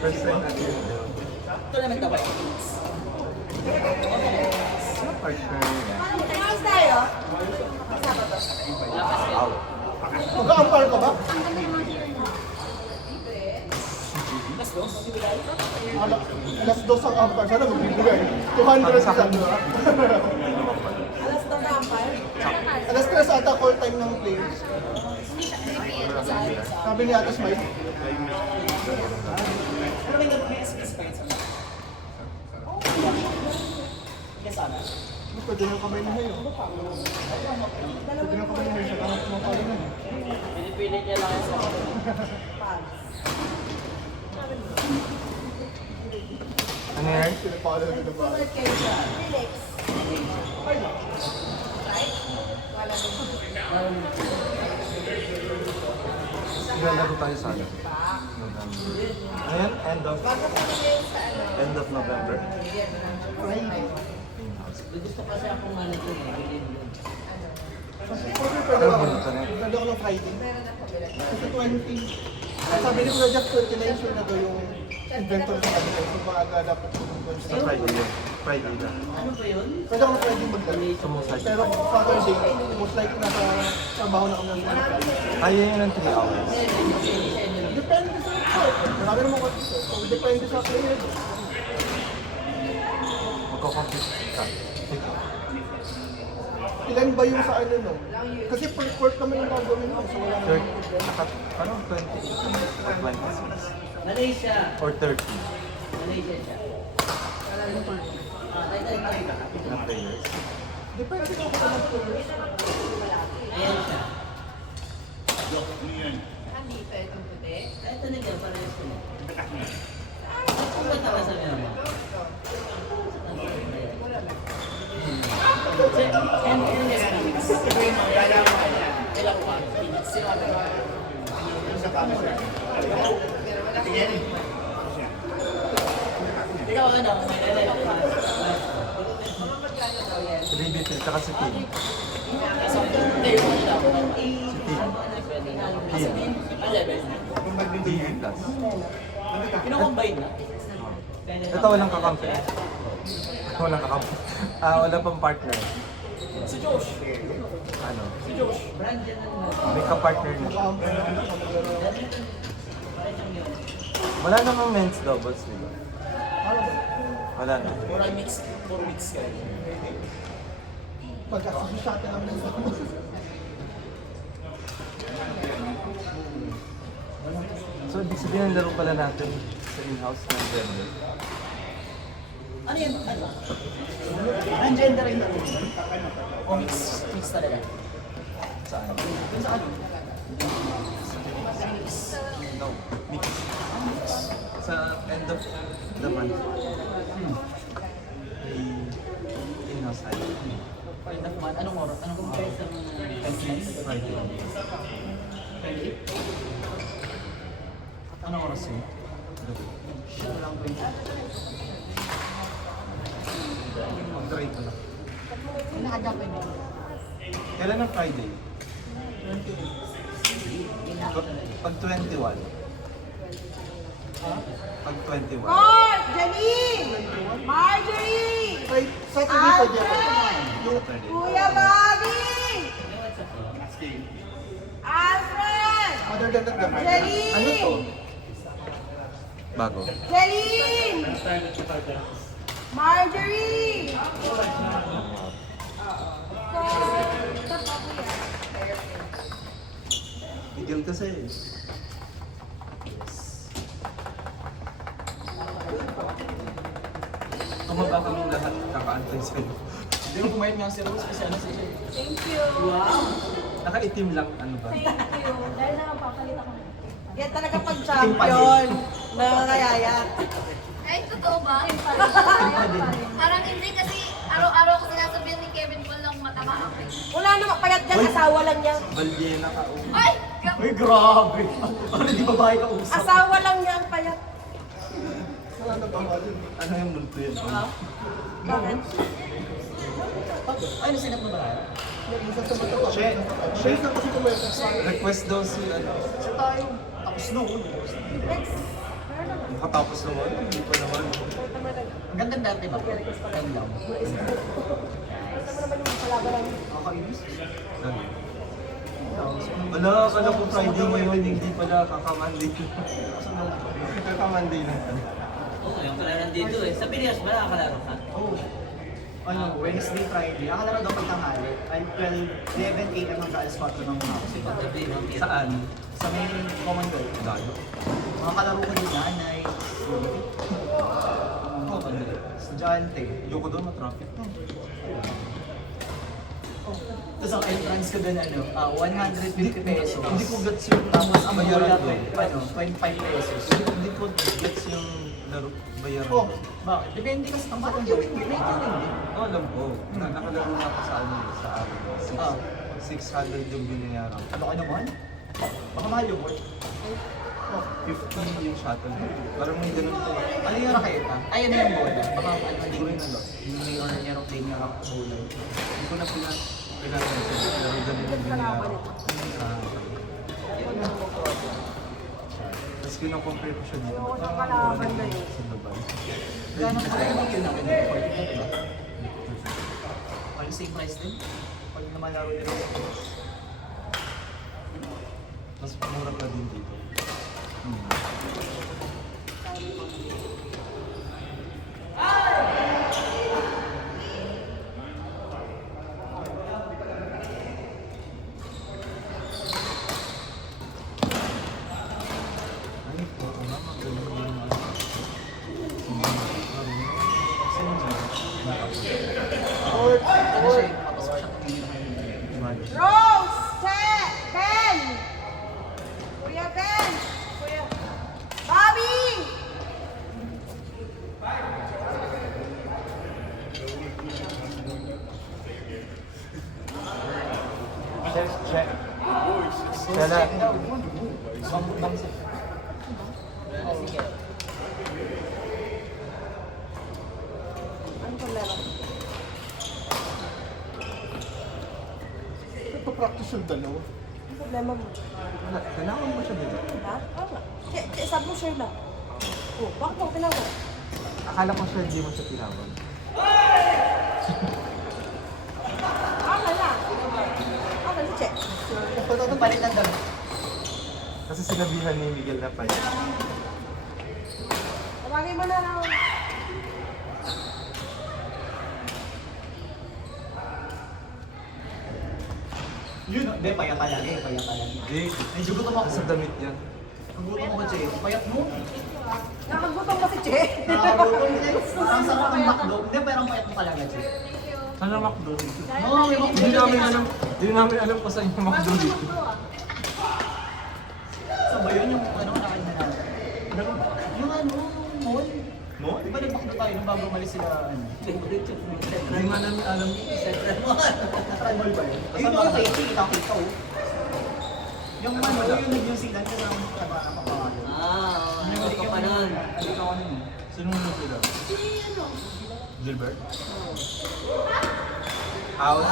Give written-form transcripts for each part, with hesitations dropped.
First time natin yun. Tournament daw ba yun? Ano partner niya? Tumakas tayo. Wow. Mag-aampar ka ba? Alas 2 ang ampar. Sana magbibigay. 200 sa ano. Alas na dampal. Alas 3 ata call time ng players. Sabi ni Ate Smile. Pero may SPS pa yun sa mga. Kasama. Pwede nang kamay na ngayon. Pwede nang kamay na ngayon. Siya lang kumapalo na. Pinipilit niya lang sa Ano yan? Pinapalo na ito pa. Sumunod kayo siya. Felix. Ilalaro tayo sa ano? November. Ano yan? End of November. Gusto kasi akong ano doon eh, bilhin doon. Pwede ako. Pwede ako ng Friday. Kasi 20. Sabi ni Project 29, sure na to yung inventor sa kanila. So maaga dapat Sa Friday yun. Friday na. Ano ba yun? pwede ako ng Friday magdala. Sumusay. Pero Saturday, most likely nasa trabaho na ako ng Ayaw yun ng 3 hours. Depende sa marami naman kasi. So depende sa player. Magkakompute ka. Ilan ba yung sa ano no? Kasi per court naman yung gagawin mo. So wala Third, naman. parang 28 or 26. Malaysia. Or 30 Malaysia siya. na players. Depende kung ano ng players. Ayan siya. Nandito itong puti. Ito na dyan, parehas ko. Kung ba't ka sa mga mo? Ikaw ano, may lalaki. 3v3 tsaka si Team. Si Team. Team plus. Kino-combine na? Ito walang kakampi. Walang kakampi. Wala pang partner. Si Josh. Ano? Si Josh. Brandon na. May ka-partner na. Wala namang men's doubles, di ba? Wala na. Puro mix kayo. Pagkakasya lang ng So, ibig sabihin ang laro pala natin sa in-house ng gender. Ano yan? Ano? Ang gender rin natin. O mix talaga. Saan? Dun sa ano? No. Mix. Sa end of the month. May in-house tayo. End of month. Anong oras? Anong oras? Friday. Anong oras yun? Siya lang po yun. Mag-try ko na. Nakadya ko yun. Kailan ang Friday? Pag 21. Pag 21. Court! Janine! Marjorie! Right, Saturday pa dyan. Yung Saturday. Kuya Bobby! Alfred! other than that, the Janine! ano to? Bago. Janine! Marjorie! Tigil kasi. Tumaba kami lahat kakaantay sa'yo. Hindi mo kumain nga si Rose kasi ano si Jay. Thank you! Wow! Nakaitim lang, ano ba? Thank you! Dahil nakapapalita ko na. Yan talaga pag-champion na nangayayat. Ay, totoo ba? Parang hindi kasi araw-araw ko sinasabihan ni Kevin Paul lang mataba ako. Wala naman, payat dyan, asawa lang niya. Balyena ka. Ay! Uy, grabe! Ano di babae ka usap? Asawa lang niya ang payat. Ano yung multo yun? Bakit? Ay, nasinap mo ba? Request daw si ano. Sa tayo. Tapos no. Next. Meron Makatapos naman, hindi pa naman. Ang gandang dati ba? Ganda. Nakakainis. Wala, kala ko Friday ngayon, hindi pala kaka-Monday. Kaka-Monday lang. Oo, yung pala nandito eh. Sa Pilias ba nakakalaro ka? Oo. Ano, Wednesday, Friday. Nakalaro daw pagtanghali. Ay, 11 a.m. hanggang alas 4 ng mga Kasi paggabi, no? Saan? Sa may common goal. Layo. Mga kalaro ko din, nanay, estudyante. Ayoko doon, matraffic. Tapos ang entrance ko doon, 150 pesos. Hindi ko gets yung Tapos ang bayaran bayaran doon. ko, 25 pesos. Hindi ko gets yung laro, bayaran Oh, doon. bakit? Depende kasi ng batang gawin. Medyo hindi. Oo, alam ko. Nakalaro na ako sa ano, sa Ah. 600 yung binayaran ko. Ano ka naman? Baka mahal yung work. 50 yung shuttle. Parang may ganun po. Ano yung raketa? Ay, ano yung bola? Baka ano, hindi ko Siguro rin yun, ano? Hindi or aeroplane na rock bola. Hindi ko na pinag-laro sa laro ganun yung binayaran ko. Tapos kinocompare ko siya dito. Sa kalaban na yun. Sa Dubai. Gano'n pa rin yun namin ng 40 ba? Ano same price din? Pag naman laro nila. Mas mura pa din dito. Ay, oo nga, magaling din yung ano. Ano siya? Papasok siya tumingin. Rose! Che! Ben! Kuya Ben! Kuya... Bobby! Check. Stella. Ano problema? Ito practice yung dalawa. Ano problema mo? Kailangan mo siya dito. Ha? Oo nga. Che, sabi mo share lang. Oh, bakit mo kailangan? Akala ko siya, hindi mo siya tinawan. Okay lang. Okay, si Che. Ito palit ng dalawa. Kasi sinabihan ni Miguel na pa yun. Tawagin mo na lang. Yun, hindi, payat lagi, payat lagi. Hindi, Medyo gutom ako. sa damit yan. Ang gutom ako, Che. Payat mo. Nakagutom ba si Che? Nakakagutom, Che. Ang sarap ng McDo. Hindi, pero ang payat mo talaga, Che. Sana McDo dito. No, may McDo. Hindi namin alam kung saan yung McDo dito. So ba yun yung ano nakain na natin? Yung ano, mall. Mall? Di ba nagpakita tayo nung bago umalis sila, ano? Hindi nga namin alam. Try mall ba yun? Ayun yung tasting, kita-kita oh. Yung ano, yung nag-New-Zealand ka ng pangalan. Ah, oo. Ano ka pa nun? Hindi ka ano yun. Sino mo sila? Gilbert? Out?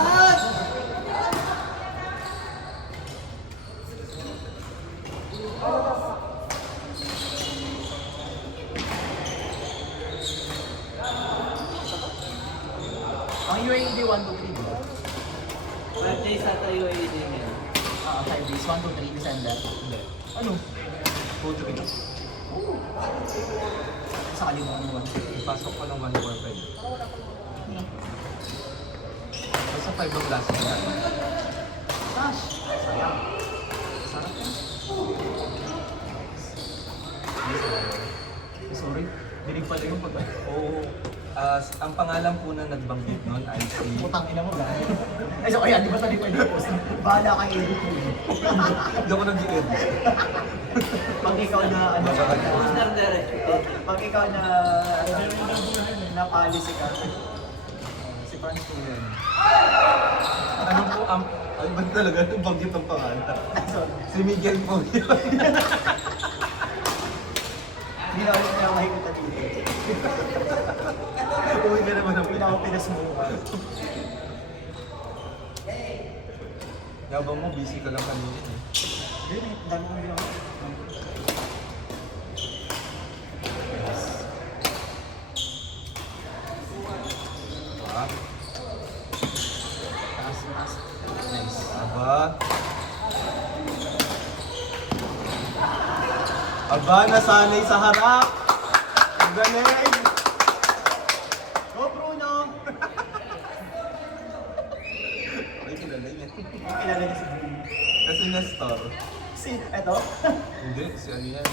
Ang UAE 1, 2, 3, di ba? 5 days sa tayo ay din yan. 5 days, 1, 2, 3, December. Ano? Photo rin. Sa kalimutan mo. Ipasok ko ng 145. Basta 5 ang last na. Gosh, sayang. Sarap yan. Sorry, dinig pala yung pag... Oo. Ang pangalan po na nagbanggit nun ay si... Putang ina mo, gano'n. Ay, so kaya, di ba tayo pwede post? Bahala kang edit mo. Hindi ako nag-i-edit. Pag ikaw na, ano, Who's not there? pag ikaw na, na policy ka. Si Franz po yan. Ano po ang... Ay, ba't talaga nabanggit ang pangalan? Sorry. Si Miguel po yun. Hindi na ulit na makikita dito. Uwi ka naman ang Hindi na ako pinasmuha. Yabang mo, busy ka lang kanina eh. Hindi, dami kong ginawa. Aba, nasanay sa harap. Ang galing. Go Bruno! Okay, kilala niya. Kilala niya si Bruno. Kasi Nestor. Si, eto? Hindi, si ano yan?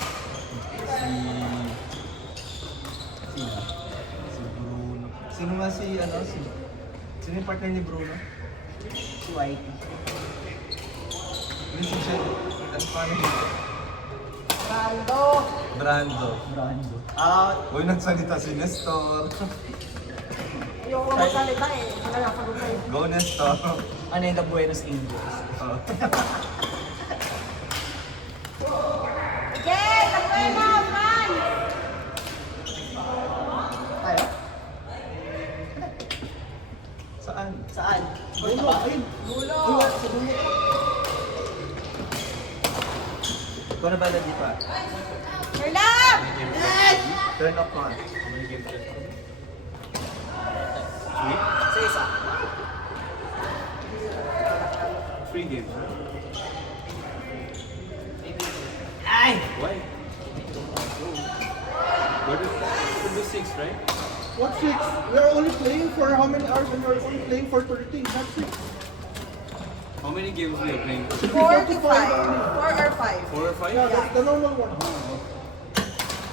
Si Bruno. Sino nga si ano? Sino yung partner ni Bruno? Si Whitey. Hindi si Jen. Ano paano dito? Brando. Brando. Brando. Uy, nagsalita si Nestor. Yung magsalita eh. Wala ka doon sa'yo. Go Nestor. Ano yung The Buenos Angels? Oh. Okay, tapos na, Franz! Tayo? Saan? Saan? Bruno. Ayun. Gulo. Ayun, si Bruno. Ikaw na bala dito ah. Turn up! Turn off on. Sa isa. Free game. Ay! Why? But it should be 6, right? What 6? We're only playing for how many hours and we're only playing for 13. That's 6. How many games we are playing? 4 to 5. 4 or 5. 4 or 5? Yeah, that's the normal one.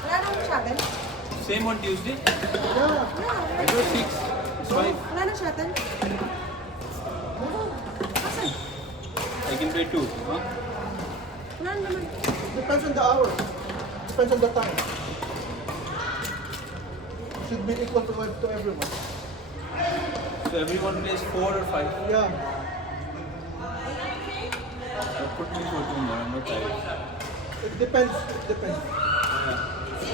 Wala nang shuttle? Same on Tuesday? Yeah. It was 6. It's 5. Wala nang shuttle? Asan? I can play 2. Huh? Wala naman. Depends on the hour. Depends on the time. Should be equal to everyone. So everyone plays 4 or 5. Yeah. Put me for 2 more. I'm not tired. It depends. It depends. Yeah.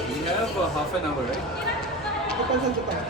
We have half an hour, right? Depends on the time.